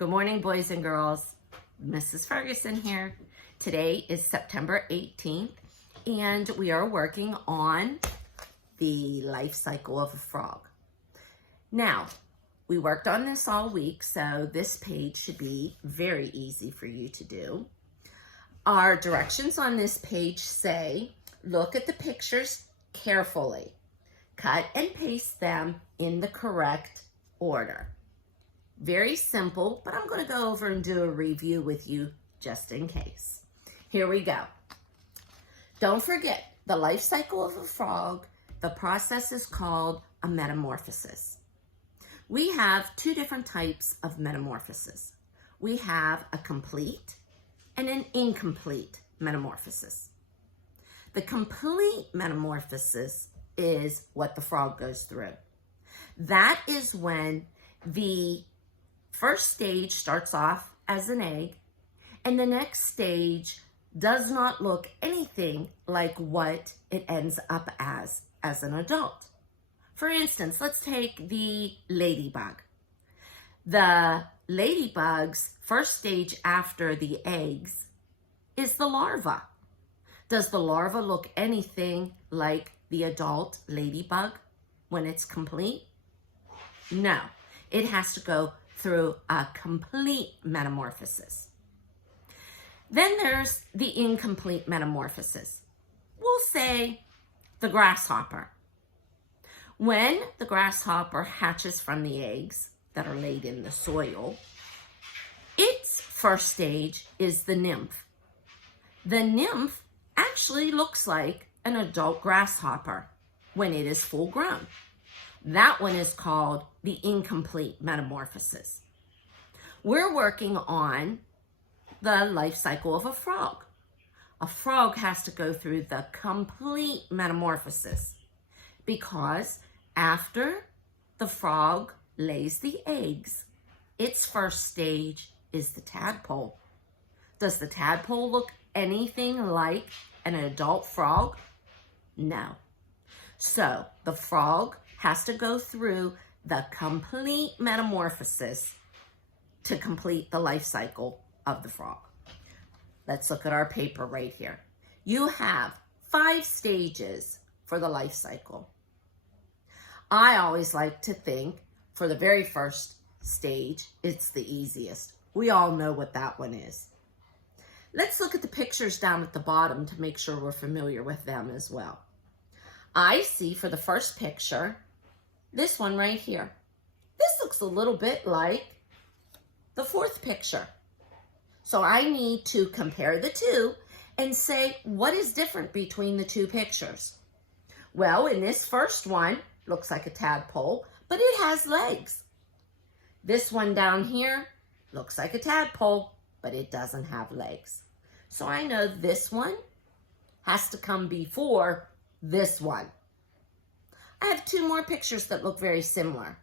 Good morning, boys and girls. Mrs. Ferguson here. Today is September 18th, and we are working on the life cycle of a frog. Now, we worked on this all week, so this page should be very easy for you to do. Our directions on this page say, look at the pictures carefully. Cut and paste them in the correct order. Very simple, but I'm going to go over and do a review with you just in case. Here we go. Don't forget, the life cycle of a frog, the process is called a metamorphosis. We have two different types of metamorphosis. We have a complete and an incomplete metamorphosis. The complete metamorphosis is what the frog goes through. That is when the first stage starts off as an egg, and the next stage does not look anything like what it ends up as an adult. For instance, let's take the ladybug. The ladybug's first stage after the eggs is the larva. Does the larva look anything like the adult ladybug when it's complete? No, it has to go through a complete metamorphosis. Then there's the incomplete metamorphosis. We'll say the grasshopper. When the grasshopper hatches from the eggs that are laid in the soil, its first stage is the nymph. The nymph actually looks like an adult grasshopper when it is full grown. That one is called the incomplete metamorphosis. We're working on the life cycle of a frog. A frog has to go through the complete metamorphosis because after the frog lays the eggs, its first stage is the tadpole. Does the tadpole look anything like an adult frog? No. So the frog has to go through the complete metamorphosis to complete the life cycle of the frog. Let's look at our paper right here. You have 5 stages for the life cycle. I always like to think for the very first stage, it's the easiest. We all know what that one is. Let's look at the pictures down at the bottom to make sure we're familiar with them as well. I see for the first picture, this one right here. This looks a little bit like the fourth picture. So I need to compare the two and say what is different between the two pictures. Well, in this first one, looks like a tadpole, but it has legs. This one down here looks like a tadpole, but it doesn't have legs. So I know this one has to come before this one. I have 2 more pictures that look very similar.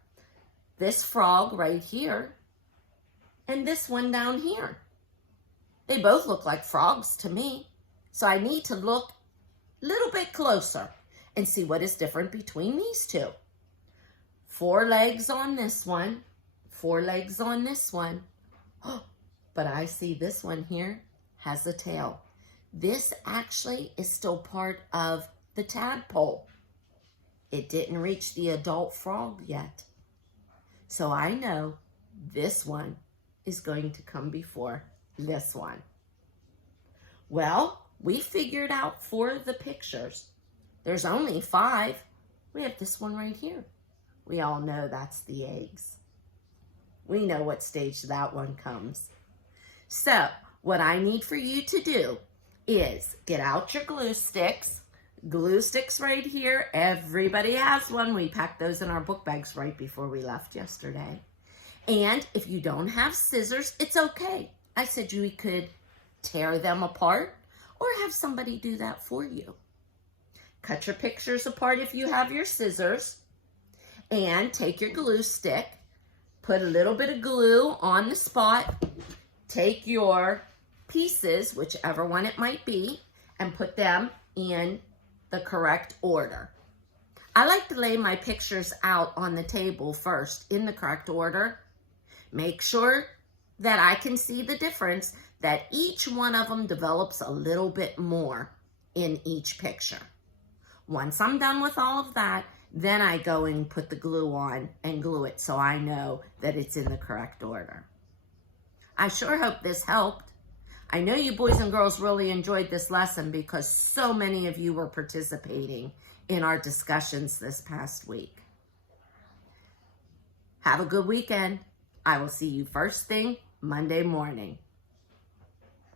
This frog right here and this one down here. They both look like frogs to me. So I need to look a little bit closer and see what is different between these two. 4 legs on this one, 4 legs on this one. Oh, but I see this one here has a tail. This actually is still part of the tadpole. It didn't reach the adult frog yet. So I know this one is going to come before this one. Well, we figured out 4 of the pictures. There's only 5. We have this one right here. We all know that's the eggs. We know what stage that one comes. So what I need for you to do is get out your glue sticks. Glue sticks right here. Everybody has one. We packed those in our book bags right before we left yesterday. And if you don't have scissors, it's okay. I said you could tear them apart or have somebody do that for you. Cut your pictures apart if you have your scissors and take your glue stick, put a little bit of glue on the spot, take your pieces, whichever one it might be, and put them in the correct order. I like to lay my pictures out on the table first in the correct order. Make sure that I can see the difference, that each one of them develops a little bit more in each picture. Once I'm done with all of that, then I go and put the glue on and glue it so I know that it's in the correct order. I sure hope this helped. I know you boys and girls really enjoyed this lesson because so many of you were participating in our discussions this past week. Have a good weekend. I will see you first thing Monday morning.